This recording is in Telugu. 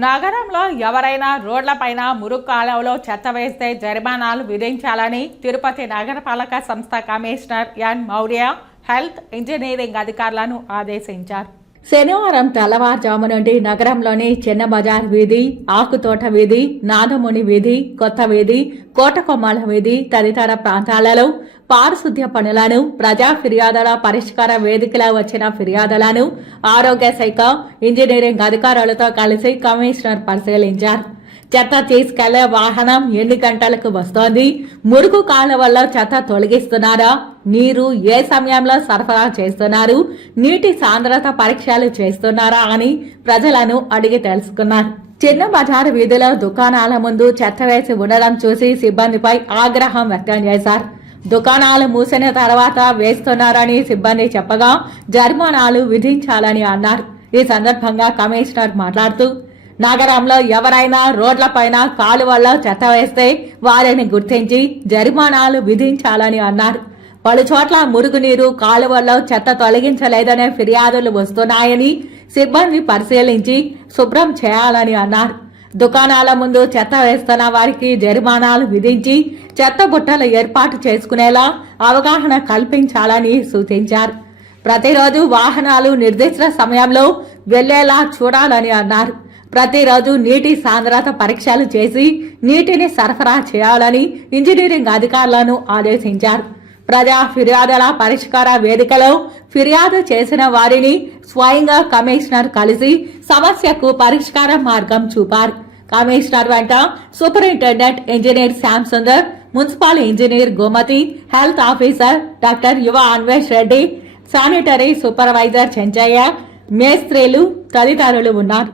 నగరంలో ఎవరైనా రోడ్లపైన మురుగు కాలువలో చెత్త వేస్తే జరిమానాలు విధించాలని తిరుపతి నగరపాలక సంస్థ commissioner N Maurya health engineering అధికారులను ఆదేశించారు. శనివారం తెల్లవారుజాము నుండి నగరంలోని చిన్న బజార్ వీధి, ఆకుతోట వీధి, నాదముని వీధి, కొత్త వీధి, కోటకొమ్మాల వీధి తదితర ప్రాంతాలలో పారిశుద్ధ్య పనులను, ప్రజా ఫిర్యాదుల పరిష్కార వేదికలో వచ్చిన ఫిర్యాదులను ఆరోగ్య శాఖ ఇంజనీరింగ్ అధికారులతో కలిసి కమిషనర్ పరిశీలించారు. చెత్త తీసుకెళ్లే వాహనం ఎన్ని గంటలకు వస్తోంది, మురుగు కాలువల్లో చెత్త తొలగిస్తున్నారా, నీరు ఏ సమయంలో సరఫరా చేస్తున్నారు, నీటి సాంద్రత పరీక్షలు చేస్తున్నారా అని ప్రజలను అడిగి తెలుసుకున్నారు. చిన్న బజారు వీధిలో దుకాణాల ముందు చెత్త వేసి ఉండడం చూసి సిబ్బందిపై ఆగ్రహం వ్యక్తం చేశారు. దుకాణాలు మూసిన తర్వాత వేస్తున్నారని సిబ్బంది చెప్పగా జరిమానాలు విధించాలని అన్నారు. ఈ సందర్భంగా కమిషనర్ మాట్లాడుతూ, నగరంలో ఎవరైనా రోడ్లపైన కాలువల్లో చెత్త వేస్తే వారిని గుర్తించి జరిమానాలు విధించాలని అన్నారు. పలుచోట్ల మురుగునీరు కాలువల్లో చెత్త తొలగించలేదనే ఫిర్యాదులు వస్తున్నాయని సిబ్బంది పరిశీలించి శుభ్రం చేయాలని అన్నారు. దుకాణాల ముందు చెత్త వేస్తున్న వారికి జరిమానాలు విధించి చెత్త బుట్టలు ఏర్పాటు చేసుకునేలా అవగాహన కల్పించాలని సూచించారు. ప్రతిరోజు వాహనాలు నిర్దిష్ట సమయంలో వెళ్లేలా చూడాలని అన్నారు. ప్రతిరోజు నీటి సాంద్రత పరీక్షలు చేసి నీటిని సరఫరా చేయాలని ఇంజనీరింగ్ అధికారులను ఆదేశించారు. ప్రజా ఫిర్యాదుల పరిష్కార వేదికలో ఫిర్యాదు చేసిన వారిని స్వయంగా కమిషనర్ కలిసి సమస్యకు పరిష్కార మార్గం చూపారు. కమిషనర్ వెంట superintendent engineer Shyam Sundar, municipal engineer Gomathi, health officer doctor Yuva Anvesh Reddy, sanitary supervisor Chenchaiah, మేస్త్రీలు తదితరులు ఉన్నారు.